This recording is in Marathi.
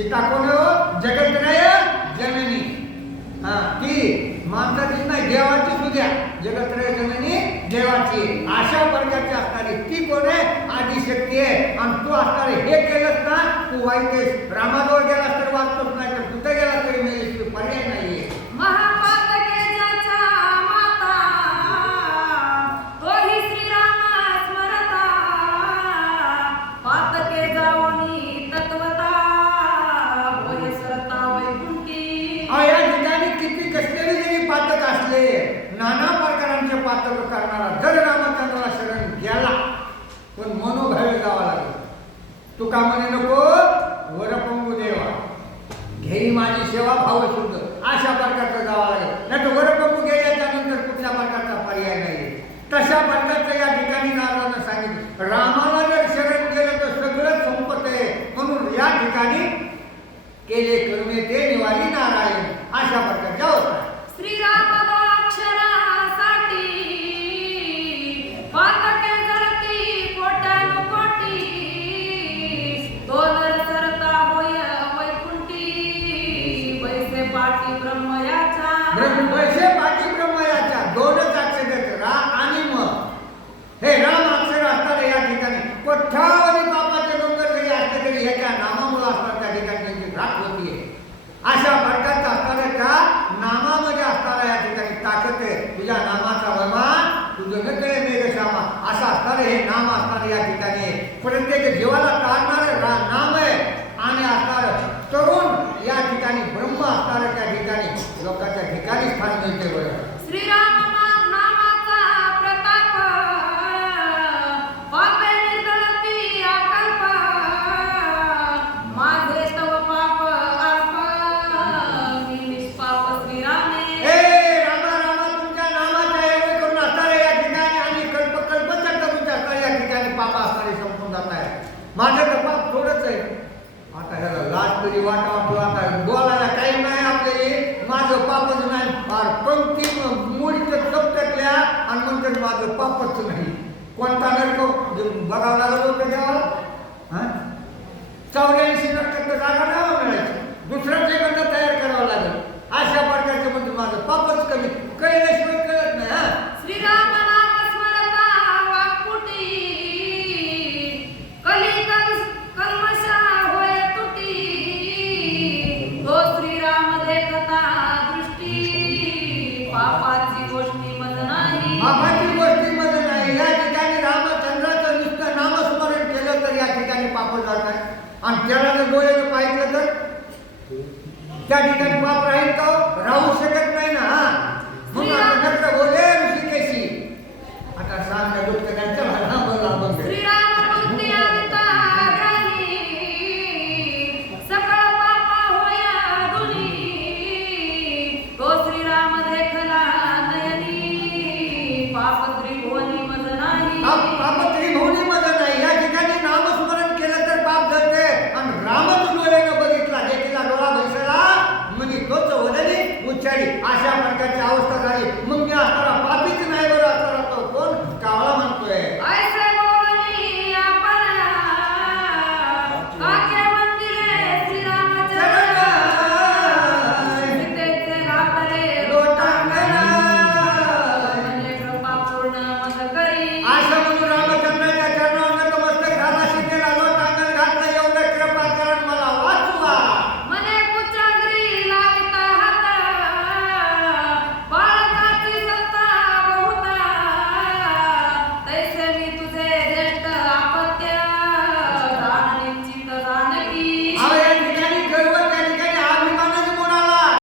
सीता कोण जगत्रय जननी. हा ती माणसाचीच नाही देवाची सुद्या जगत्रय जननी देवाची अशा प्रकारची असणारी ती कोण आहे आदिशक्ती आहे. आणि तू असणारे हे केलंस ना तू वाईट आहेस. रामाजवळ गेलास तर वाचतोच नाही तर कुठे गेला तरी मी पर्याय नाहीये. नाना प्रकारांचे पातक करणारा जर रामचंद्राला शरण गेला पण मनोभावे जावा लागेल. तुका म्हणे नको वरपंगू देवा घेई माझी सेवा भाव शुद्ध अशा प्रकारचं जावा लागेल. नाही तर वरपंगू गेल्याच्या नंतर कुठल्या प्रकारचा पर्याय नाही. तशा प्रकारचं या ठिकाणी नारदानं सांगितलं. रामाला जर शरण गेलं तर सगळं संपत आहे. म्हणून या ठिकाणी केले कर्मे ते निवारी नारायण अशा प्रकारच्या होता. वैसे पाठी ब्रह्मयाच्या दोनच अक्षर आहेत रा आणि म. हे राम अक्षर असतात या ठिकाणी कोट्यावधी पापाचे डोंगर जरी असले तरी ह्याच्या नामामुळे असतात त्या ठिकाणी त्यांची घाट होतीये. अशा प्रकारचा असणाऱ्या त्या नामामध्ये असणारा या ठिकाणी ताकद आहे. तुझ्या नामाचा वैमान तुझं नकळे मेघश्यामा असं असणारे हे नाम असणारे या ठिकाणी प्रत्येक जीवाला तारणारे नाम आहे. आणि असणारं तरुण या ठिकाणी ब्रह्म असणारं त्या ठिकाणी लोकांच्या ठिकाणी स्थान मिळते. बरं श्रीराम नामाचा प्रताप पापे निर्दळती अकल्प माझे तव पाप अर्प मी निष्पाप श्रीरामे. हे रामा रामा तुमच्या नामाच्या एवढे करून असणारे या ठिकाणी आणि कल्प कल्पच्या तुमच्या या ठिकाणी पाप असणारे संपून जात आहे. माझे तर पाप थोडंच आहे. आता ह्याला लाज तरी वाटावं आता बोलायला काही नाही आपल्याला. माझं पापच नाही फार पंक्ती मुळीचं टपटकल्या आणि म्हणतात माझं पापच नाही. कोणता नरक बघावं लागलं होतं देवाला. 84 नरकाचं जागा नावं मिळायचं. दुसरं सेकंद तयार करावं लागेल. अशा प्रकारचे म्हणजे माझं पापच कमी कळल्याशिवाय कळत नाही. हा श्रीराम नाम स्मरता वाक्पुटी कलिकल कल्मषा होय तुटी तो श्रीराम देखता दृष्टी पापाची गोष्टी मज नाही. पापाची गोष्टी मध्ये नाही. या ठिकाणी रामचंद्राचं नुसतं नामस्मरण केलं तर या ठिकाणी पाप जात आहे. आणि त्याला जर डोळ्यानं पाहिलं तर त्या ठिकाणी पाप राहील का राहू शकत नाही ना. म्हणून आता नक्की बोले ऋषिकेशी आता सांग दुष्टकांच्या